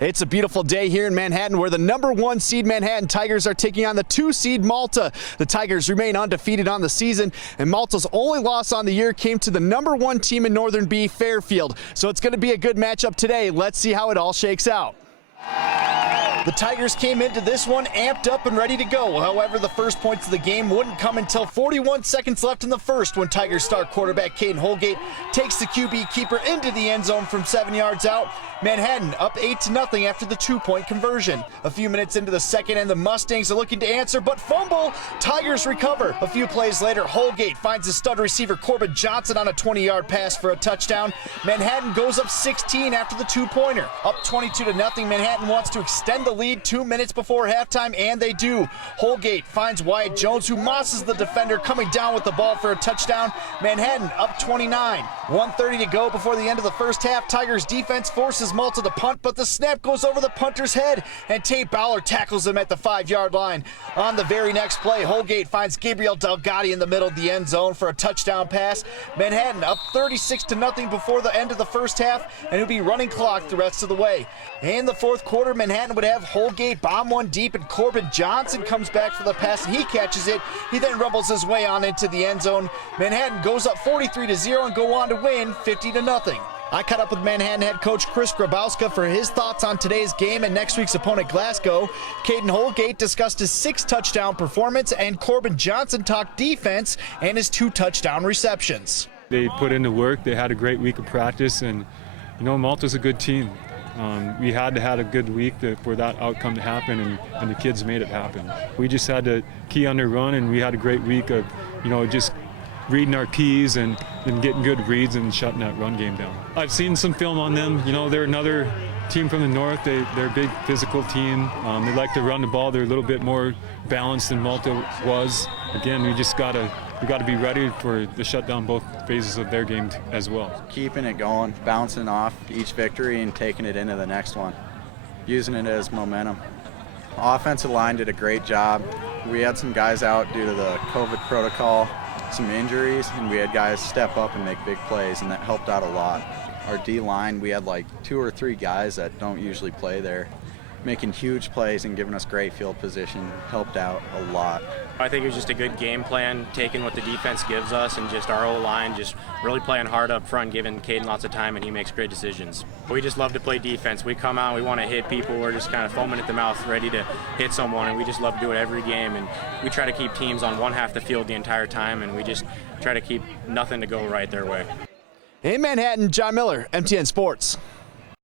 It's a beautiful day here in Manhattan where the #1 seed Manhattan Tigers are taking on the 2 seed Malta. The Tigers remain undefeated on the season, and Malta's only loss on the year came to the #1 team in Northern B, Fairfield. So it's going to be a good matchup today. Let's see how it all shakes out. The Tigers came into this one amped up and ready to go. However, the first points of the game wouldn't come until 41 seconds left in the first when Tigers star quarterback CADEN Holgate takes the QB keeper into the end zone from 7 yards out. Manhattan up 8-0 after the 2-point conversion. A few minutes into the second and the Mustangs are looking to answer, but fumble. Tigers recover. A few plays later, Holgate finds his stud receiver Corbin Johnson on a 20-yard pass for a touchdown. Manhattan goes up 16 after the 2-pointer. Up 22-0, Manhattan wants to extend the lead 2 minutes before halftime, and they do. Holgate finds Wyatt Jones, who mosses the defender, coming down with the ball for a touchdown. Manhattan up 29. 1:30 to go before the end of the first half. Tigers defense forces Malta to punt, but the snap goes over the punter's head, and Tate Bowler tackles him at the 5-yard line. On the very next play, Holgate finds Gabriel Delgatti in the middle of the end zone for a touchdown pass. Manhattan up 36-0 before the end of the first half, and it'll be running clock the rest of the way. In the fourth quarter, Manhattan would have Holgate bomb one deep, and Corbin Johnson comes back for the pass, and he catches it. He then rumbles his way on into the end zone. Manhattan goes up 43-0 and go on to win 50-0. I caught up with Manhattan head coach Chris GRABOWSKA for his thoughts on today's game and next week's opponent, Glasgow. CADEN Holgate discussed his 6-touchdown performance, and Corbin Johnson talked defense and his 2 touchdown receptions. They put in the work. They had a great week of practice, and you know, Malta's a good team. We had to have a good week for that outcome to happen, and the kids made it happen. We just had to key on their run, and we had a great week of, you know, just reading our keys and getting good reads and shutting that run game down. I've seen some film on them. You know, they're another team from the north. They're a big physical team. They like to run the ball. They're a little bit more balanced than Malta was. Again, we got to be ready to shut down both phases of their game as well. Keeping it going, bouncing off each victory and taking it into the next one, using it as momentum. Offensive line did a great job. We had some guys out due to the COVID protocol, some injuries, and we had guys step up and make big plays, and that helped out a lot. Our D-line, we had like 2 or 3 guys that don't usually play there, making huge plays and giving us great field position, helped out a lot. I think it was just a good game plan, taking what the defense gives us, and just our O-line just really playing hard up front, giving CADEN lots of time, and he makes great decisions. We just love to play defense. We come out, we want to hit people. We're just kind of foaming at the mouth, ready to hit someone, and we just love to do it every game. And we try to keep teams on one half the field the entire time, and we just try to keep nothing to go right their way. In Manhattan, John Miller, MTN Sports.